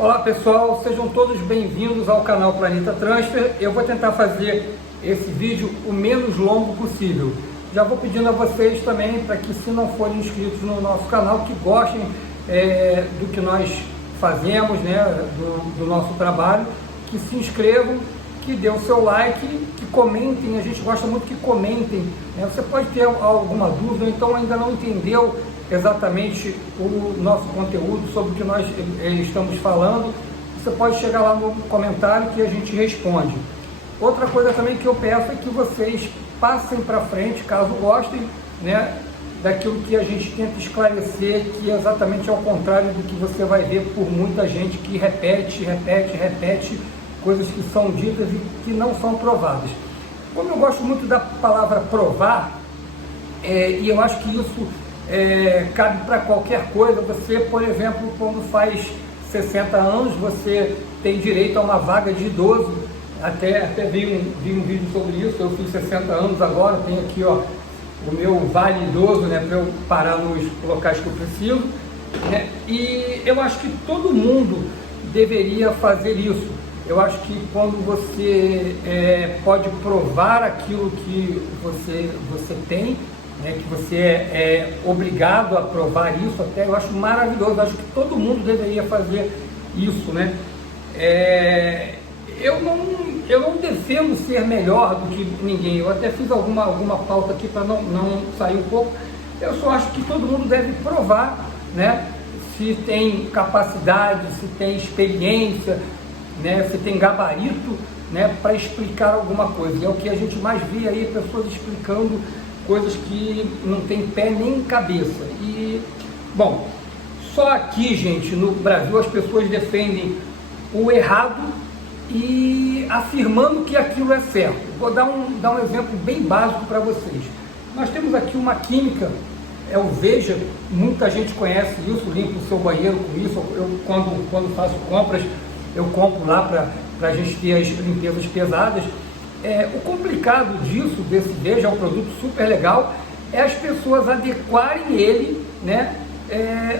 Olá pessoal, sejam todos bem-vindos ao canal Planeta Transfer. Eu vou tentar fazer esse vídeo o menos longo possível. Já vou pedindo a vocês também para que, se não forem inscritos no nosso canal, que gostem do que nós fazemos, né, do nosso trabalho, que se inscrevam, que dê o seu like, que comentem. A gente gosta muito que comentem, né? Você pode ter alguma dúvida, então ainda não entendeu exatamente o nosso conteúdo, sobre o que nós estamos falando, você pode chegar lá no comentário que a gente responde. Outra coisa também que eu peço é que vocês passem para frente, caso gostem, né, daquilo que a gente tenta esclarecer, que é exatamente ao contrário do que você vai ver por muita gente que repete coisas que são ditas e que não são provadas. Como eu gosto muito da palavra provar, e eu acho que isso cabe para qualquer coisa. Você, por exemplo, quando faz 60 anos, você tem direito a uma vaga de idoso. Até vi um vídeo sobre isso. Eu fiz 60 anos agora, tenho aqui, ó, o meu vale idoso, né, para eu parar nos locais que eu preciso, né? E eu acho que todo mundo deveria fazer isso. Eu acho que quando você pode provar aquilo que você tem, né, que você é obrigado a provar isso, até eu acho maravilhoso. Eu acho que todo mundo deveria fazer isso, né? Eu não defendo ser melhor do que ninguém. Eu até fiz alguma pauta aqui para não sair um pouco. Eu só acho que todo mundo deve provar, né, se tem capacidade, se tem experiência, né, se tem gabarito, né, para explicar alguma coisa. E é o que a gente mais vê aí, pessoas explicando coisas que não tem pé nem cabeça. E, bom, só aqui, gente, no Brasil, as pessoas defendem o errado e afirmando que aquilo é certo. Vou dar um exemplo bem básico para vocês. Nós temos aqui uma química, é o Veja, muita gente conhece isso, limpa o seu banheiro com isso. Eu, quando faço compras, eu compro lá para a gente ter as limpezas pesadas. O complicado disso, desse Veja, é um produto super legal, é as pessoas adequarem ele, né,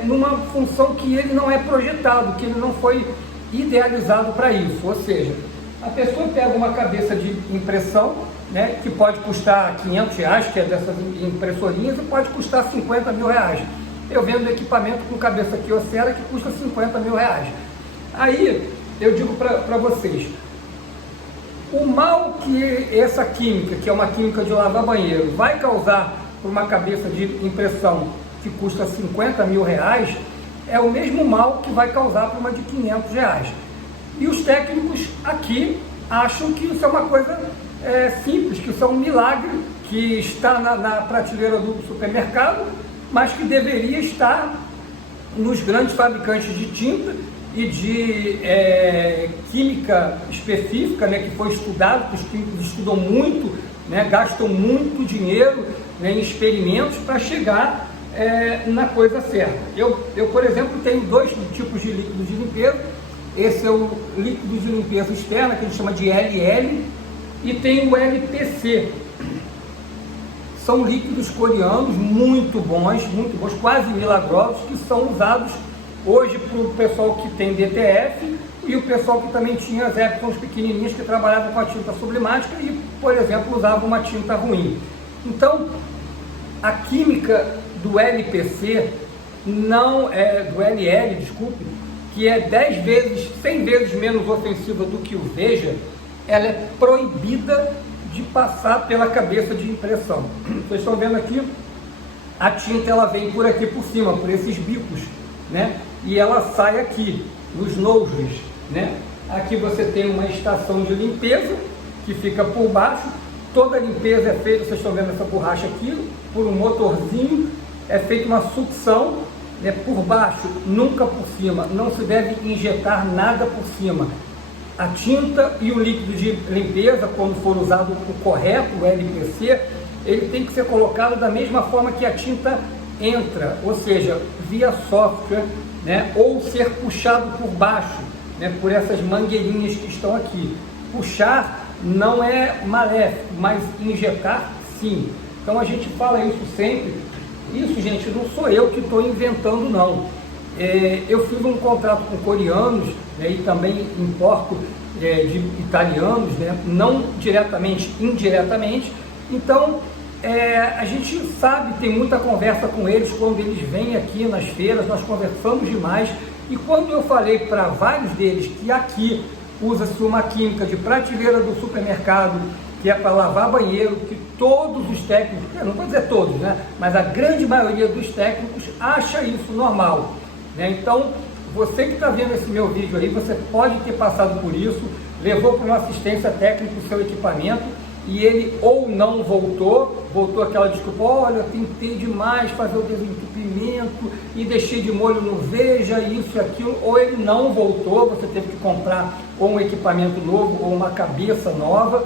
numa função que ele não é projetado, que ele não foi idealizado para isso. Ou seja, a pessoa pega uma cabeça de impressão, né, que pode custar R$500, que é dessas impressorinhas, e pode custar R$50 mil. Eu vendo equipamento com cabeça Kyocera que custa R$50 mil. Aí eu digo para vocês, o mal que essa química, que é uma química de lavar banheiro, vai causar para uma cabeça de impressão que custa R$50 mil, é o mesmo mal que vai causar para uma de R$500. E os técnicos aqui acham que isso é uma coisa simples, que isso é um milagre, que está na prateleira do supermercado, mas que deveria estar nos grandes fabricantes de tinta e de química específica, né, que foi estudado, que os químicos estudam muito, né, gastam muito dinheiro, né, em experimentos para chegar na coisa certa. Eu, por exemplo, tenho dois tipos de líquidos de limpeza. Esse é o líquido de limpeza externa, que a gente chama de LL, e tem o LPC. São líquidos coreanos muito bons, quase milagrosos, que são usados hoje para o pessoal que tem DTF e o pessoal que também tinha as Epsons pequenininhas, que trabalhavam com a tinta sublimática e, por exemplo, usavam uma tinta ruim. Então, a química do LPC, do LL, desculpe, que é 100 vezes menos ofensiva do que o Veja, ela é proibida de passar pela cabeça de impressão. Vocês estão vendo aqui, a tinta ela vem por aqui por cima, por esses bicos, né? E ela sai aqui, nos nojos, né? Aqui você tem uma estação de limpeza, que fica por baixo. Toda a limpeza é feita, vocês estão vendo essa borracha aqui, por um motorzinho, é feita uma sucção, né, por baixo, nunca por cima. Não se deve injetar nada por cima. A tinta e o líquido de limpeza, quando for usado o correto, o LPC, ele tem que ser colocado da mesma forma que a tinta entra, ou seja, via software, né, ou ser puxado por baixo, né, por essas mangueirinhas que estão aqui. Puxar não é maléfico, mas injetar sim. Então a gente fala isso sempre. Isso, gente, não sou eu que estou inventando, não. eu fiz um contrato com coreanos, né, e também importo de italianos, né, não diretamente, indiretamente. Então, a gente sabe, tem muita conversa com eles quando eles vêm aqui nas feiras, nós conversamos demais. E quando eu falei para vários deles que aqui usa-se uma química de prateleira do supermercado, que é para lavar banheiro, que todos os técnicos, não vou dizer todos, né, mas a grande maioria dos técnicos acha isso normal, né? Então, você que está vendo esse meu vídeo aí, você pode ter passado por isso, levou para uma assistência técnica o seu equipamento e ele ou não voltou aquela desculpa, olha, eu tentei demais fazer o desentupimento e deixei de molho no Veja, isso e aquilo, ou ele não voltou, você teve que comprar ou um equipamento novo ou uma cabeça nova,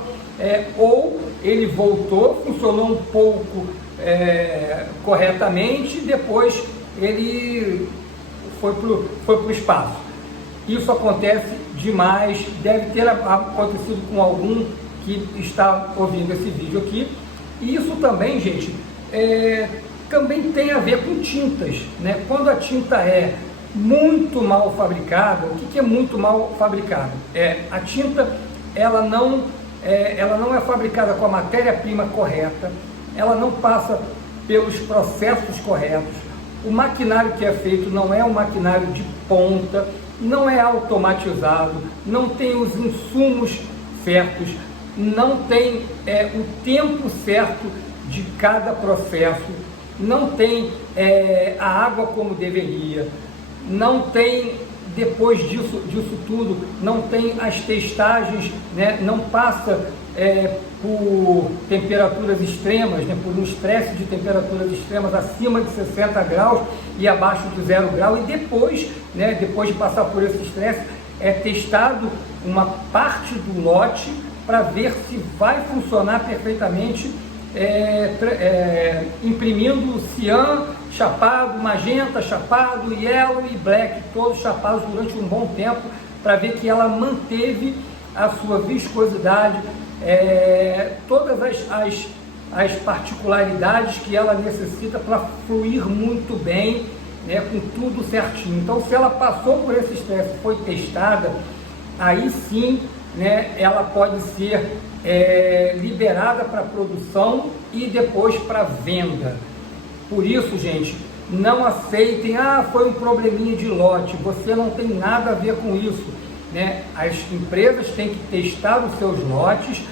ou ele voltou, funcionou um pouco corretamente e depois ele foi para o espaço. Isso acontece demais, deve ter acontecido com algum que está ouvindo esse vídeo aqui. E isso também, gente, também tem a ver com tintas, né? Quando a tinta é muito mal fabricada, o que é muito mal fabricado? A tinta, ela não é fabricada com a matéria-prima correta, ela não passa pelos processos corretos, o maquinário que é feito não é um maquinário de ponta, não é automatizado, não tem os insumos certos, não tem o tempo certo de cada processo, não tem a água como deveria, não tem, depois disso tudo, não tem as testagens, né? Não passa por temperaturas extremas, né? Por um estresse de temperaturas extremas acima de 60 graus e abaixo de 0 grau, e depois, né, depois de passar por esse estresse, é testado uma parte do lote para ver se vai funcionar perfeitamente, imprimindo cian chapado, magenta chapado, yellow e black, todos chapados durante um bom tempo, para ver que ela manteve a sua viscosidade, todas as particularidades que ela necessita para fluir muito bem, né, com tudo certinho. Então, se ela passou por esse estresse, foi testada, aí sim, né, ela pode ser liberada para produção e depois para venda. Por isso, gente, não aceitem, foi um probleminha de lote, você não tem nada a ver com isso, né? As empresas têm que testar os seus lotes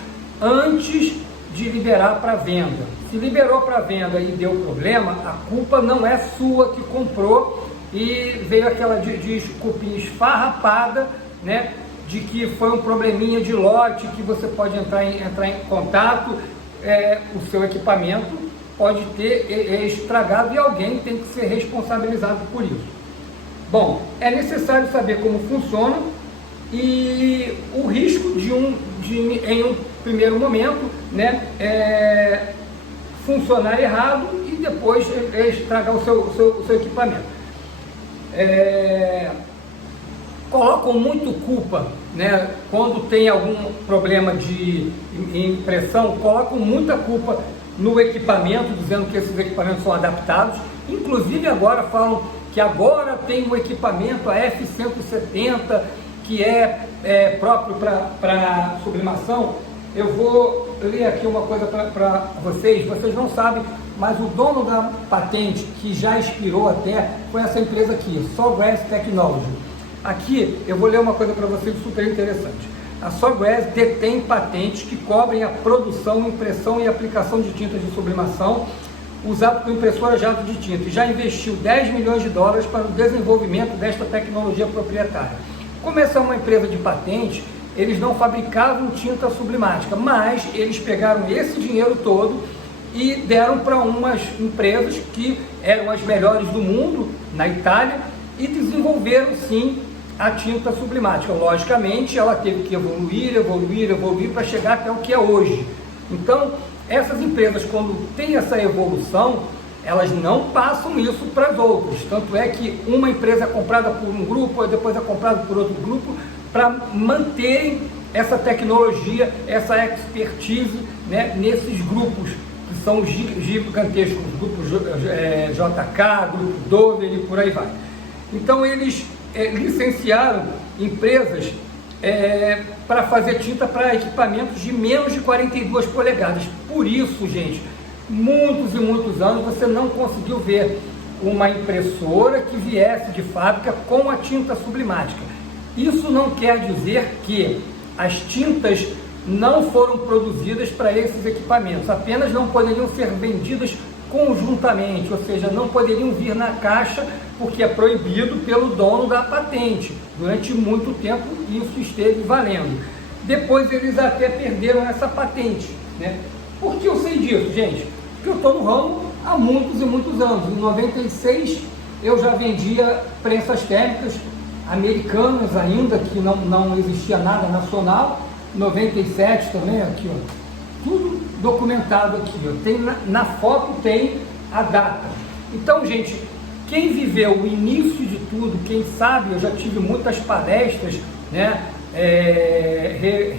antes de liberar para venda. Se liberou para venda e deu problema, a culpa não é sua que comprou e veio aquela desculpinha esfarrapada, né, de que foi um probleminha de lote, que você pode entrar em contato, o seu equipamento pode ter estragado e alguém tem que ser responsabilizado por isso. Bom, é necessário saber como funciona e o risco em um primeiro momento, né, funcionar errado e depois estragar o seu equipamento. Colocam muito culpa, né, quando tem algum problema de impressão, colocam muita culpa no equipamento, dizendo que esses equipamentos são adaptados. Inclusive agora falam que agora tem um equipamento, a F170, que é próprio para sublimação. Eu vou ler aqui uma coisa para vocês não sabem, mas o dono da patente, que já expirou até, foi essa empresa aqui, Sawgrass Technology. Aqui eu vou ler uma coisa para vocês super interessante. A Sawgrass detém patentes que cobrem a produção, impressão e aplicação de tintas de sublimação usado por impressora jato de tinta, e já investiu 10 milhões de dólares para o desenvolvimento desta tecnologia proprietária. Como essa é uma empresa de patente, eles não fabricavam tinta sublimática, mas eles pegaram esse dinheiro todo e deram para umas empresas que eram as melhores do mundo, na Itália, e desenvolveram sim a tinta sublimática. Logicamente, ela teve que evoluir para chegar até o que é hoje. Então, essas empresas, quando tem essa evolução, elas não passam isso para as outras. Tanto é que uma empresa é comprada por um grupo, depois é comprada por outro grupo, para manterem essa tecnologia, essa expertise, né, nesses grupos, que são gigantescos, grupos JK, grupo Dover e por aí vai. Então eles licenciaram empresas para fazer tinta para equipamentos de menos de 42 polegadas. Por isso, gente, muitos e muitos anos você não conseguiu ver uma impressora que viesse de fábrica com a tinta sublimática. Isso não quer dizer que as tintas não foram produzidas para esses equipamentos, apenas não poderiam ser vendidas conjuntamente, ou seja, não poderiam vir na caixa porque é proibido pelo dono da patente. Durante muito tempo isso esteve valendo. Depois eles até perderam essa patente, né? Por que eu sei disso, gente? Porque eu estou no ramo há muitos e muitos anos. Em 96 eu já vendia prensas térmicas americanas ainda, que não existia nada nacional. 97 também, aqui ó, tudo documentado aqui, ó. Tem na foto tem a data. Então, gente, quem viveu o início de tudo, quem sabe, eu já tive muitas palestras, né,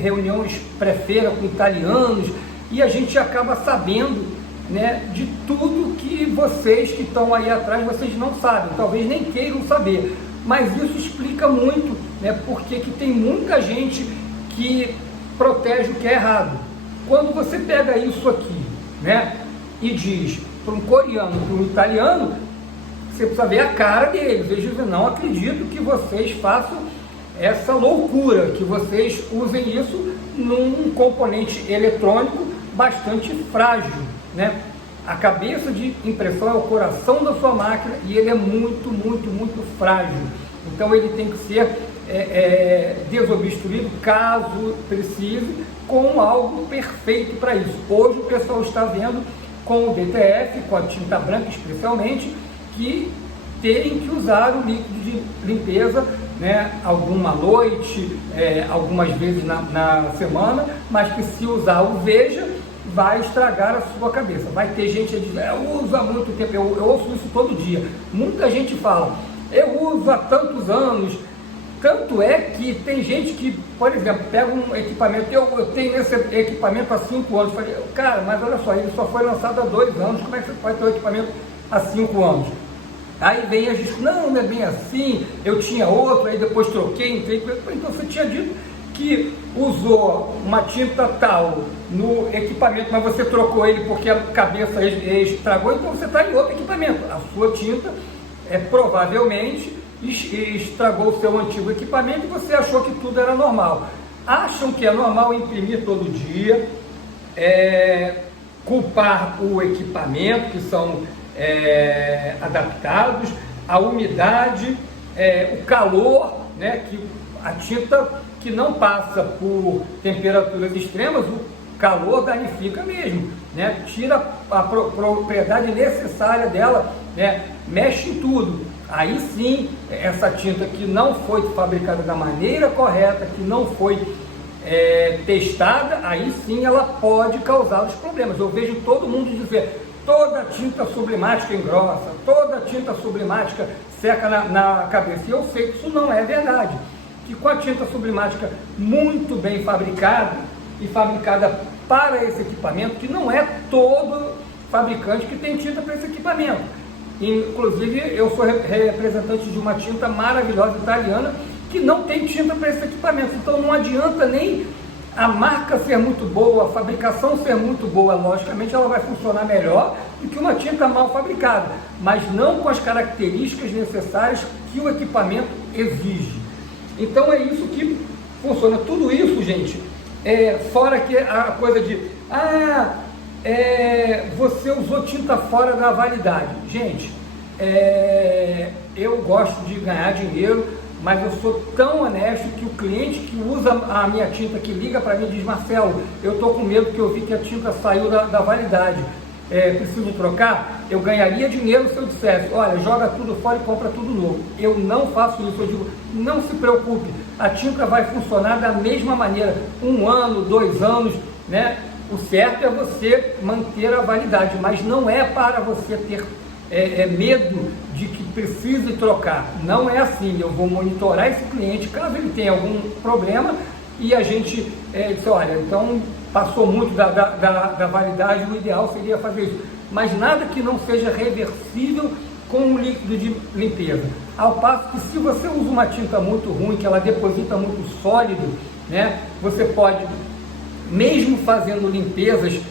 reuniões pré-feira com italianos, e a gente acaba sabendo, né, de tudo que vocês que estão aí atrás, vocês não sabem, talvez nem queiram saber, mas isso explica muito, né, porque que tem muita gente que protege o que é errado. Quando você pega isso aqui, né, e diz para um coreano, para um italiano, você precisa ver a cara deles. Eles dizem: não acredito que vocês façam essa loucura, que vocês usem isso num componente eletrônico bastante frágil, né? A cabeça de impressão é o coração da sua máquina e ele é muito, muito, muito frágil. Então ele tem que ser desobstruído, caso precise, com algo perfeito para isso. Hoje o pessoal está vendo com o BTF, com a tinta branca especialmente, que tem que usar o líquido de limpeza, né, alguma noite, algumas vezes na semana, mas que se usar o Veja, vai estragar a sua cabeça. Vai ter gente que diz: eu uso há muito tempo, eu ouço isso todo dia. Muita gente fala: eu uso há tantos anos. Tanto é que tem gente que, por exemplo, pega um equipamento, eu tenho esse equipamento há 5 anos. Falei: cara, mas olha só, ele só foi lançado há 2 anos, como é que você pode ter um equipamento há 5 anos? Aí vem a gente: não é bem assim, eu tinha outro, aí depois troquei, entrei. Então você tinha dito que usou uma tinta tal no equipamento, mas você trocou ele porque a cabeça estragou, então você está em outro equipamento. A sua tinta provavelmente estragou o seu antigo equipamento e você achou que tudo era normal. Acham que é normal imprimir todo dia, culpar o equipamento, que são adaptados, a umidade, o calor, né, que a tinta que não passa por temperaturas extremas, o calor danifica mesmo, né, tira a propriedade necessária dela, né, mexe em tudo. Aí sim, essa tinta que não foi fabricada da maneira correta, que não foi testada, aí sim ela pode causar os problemas. Eu vejo todo mundo dizer: toda tinta sublimática engrossa, toda tinta sublimática seca na cabeça. E eu sei que isso não é verdade. Que com a tinta sublimática muito bem fabricada e fabricada para esse equipamento, que não é todo fabricante que tem tinta para esse equipamento. Inclusive eu sou representante de uma tinta maravilhosa italiana que não tem tinta para esse equipamento. Então não adianta nem a marca ser muito boa, a fabricação ser muito boa, logicamente ela vai funcionar melhor do que uma tinta mal fabricada, mas não com as características necessárias que o equipamento exige. Então é isso que funciona. Tudo isso, gente, fora que a coisa de você usou tinta fora da validade. Gente, eu gosto de ganhar dinheiro, mas eu sou tão honesto que o cliente que usa a minha tinta, que liga para mim e diz: Marcelo, eu estou com medo que eu vi que a tinta saiu da validade, preciso trocar, eu ganharia dinheiro se eu dissesse: olha, joga tudo fora e compra tudo novo. Eu não faço isso. Eu digo: não se preocupe, a tinta vai funcionar da mesma maneira, 1 ano, 2 anos, né? O certo é você manter a validade, mas não é para você ter medo de que precise trocar. Não é assim. Eu vou monitorar esse cliente, caso ele tenha algum problema, e a gente diz: olha, então passou muito da validade, o ideal seria fazer isso. Mas nada que não seja reversível com um líquido de limpeza. Ao passo que se você usa uma tinta muito ruim, que ela deposita muito sólido, né, você pode, mesmo fazendo limpezas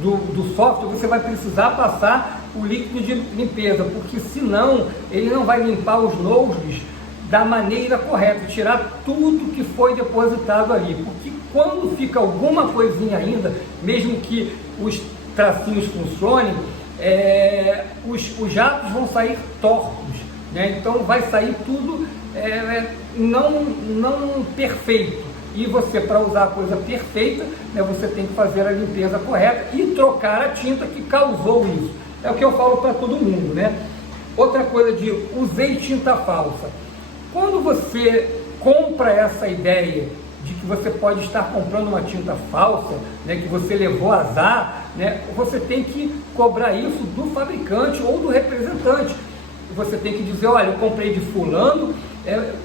do software, você vai precisar passar o líquido de limpeza, porque senão ele não vai limpar os noses da maneira correta, tirar tudo que foi depositado ali, porque quando fica alguma coisinha ainda, mesmo que os tracinhos funcionem, os jatos vão sair tortos, né? Então vai sair tudo não perfeito. E você, para usar a coisa perfeita, né, você tem que fazer a limpeza correta e trocar a tinta que causou isso. É o que eu falo para todo mundo, né? Outra coisa de usei tinta falsa. Quando você compra essa ideia de que você pode estar comprando uma tinta falsa, né, que você levou azar, né, você tem que cobrar isso do fabricante ou do representante. Você tem que dizer, olha, eu comprei de fulano,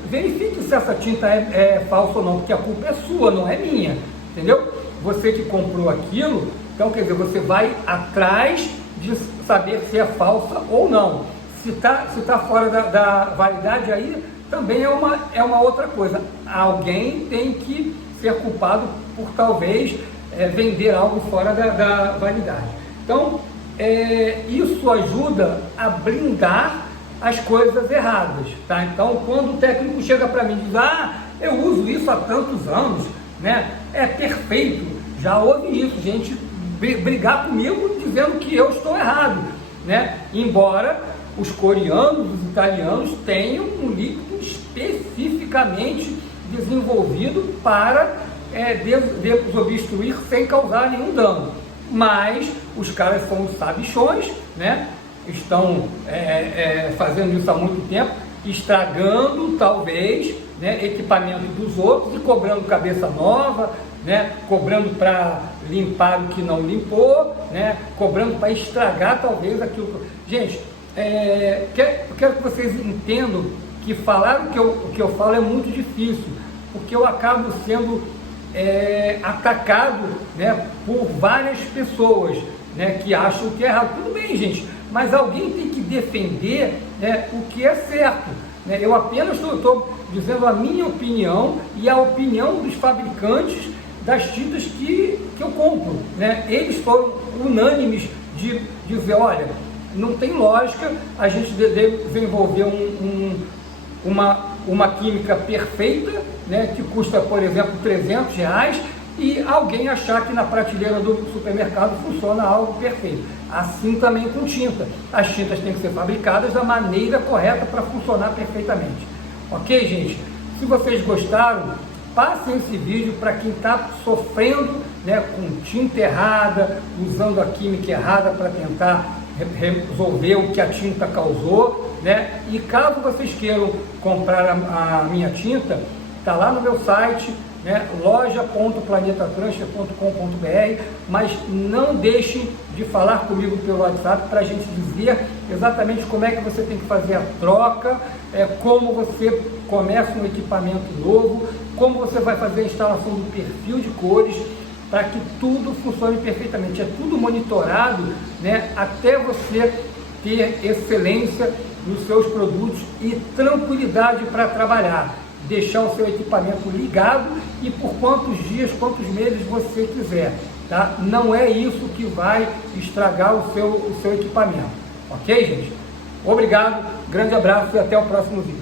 verifique se essa tinta é falsa ou não, porque a culpa é sua, não é minha, entendeu? Você que comprou aquilo, então quer dizer, você vai atrás de saber se é falsa ou não. Se tá fora da validade, aí também é uma outra coisa. Alguém tem que ser culpado por talvez vender algo fora da validade. Então, isso ajuda a blindar as coisas erradas, tá? Então, quando o técnico chega para mim e diz, eu uso isso há tantos anos, né? É perfeito. Já houve isso, gente brigar comigo dizendo que eu estou errado, né? Embora os coreanos, os italianos tenham um líquido especificamente desenvolvido para desobstruir sem causar nenhum dano. Mas os caras são os sabichões, né? Estão fazendo isso há muito tempo, estragando talvez, né, equipamento dos outros e cobrando cabeça nova, né, cobrando para limpar o que não limpou, né, cobrando para estragar talvez aquilo. Gente, eu quero que vocês entendam que falar o que eu falo é muito difícil, porque eu acabo sendo atacado, né, por várias pessoas, né, que acham que é errado. Tudo bem, gente, mas alguém tem que defender, né, o que é certo, né? Eu apenas estou dizendo a minha opinião e a opinião dos fabricantes das tintas que eu compro, né? Eles foram unânimes de dizer, olha, não tem lógica a gente desenvolver uma química perfeita, né, que custa, por exemplo, R$300, e alguém achar que na prateleira do supermercado funciona algo perfeito. Assim também com tinta. As tintas têm que ser fabricadas da maneira correta para funcionar perfeitamente. Ok, gente? Se vocês gostaram, passem esse vídeo para quem está sofrendo, né, com tinta errada, usando a química errada para tentar resolver o que a tinta causou, né? E caso vocês queiram comprar a minha tinta, está lá no meu site, né, loja.planetatransfer.com.br, mas não deixem de falar comigo pelo WhatsApp para a gente dizer exatamente como é que você tem que fazer a troca, como você começa um equipamento novo, como você vai fazer a instalação do perfil de cores, para que tudo funcione perfeitamente. É tudo monitorado, né, até você ter excelência nos seus produtos e tranquilidade para trabalhar. Deixar o seu equipamento ligado e por quantos dias, quantos meses você quiser, tá? Não é isso que vai estragar o seu equipamento, ok, gente? Obrigado, grande abraço e até o próximo vídeo.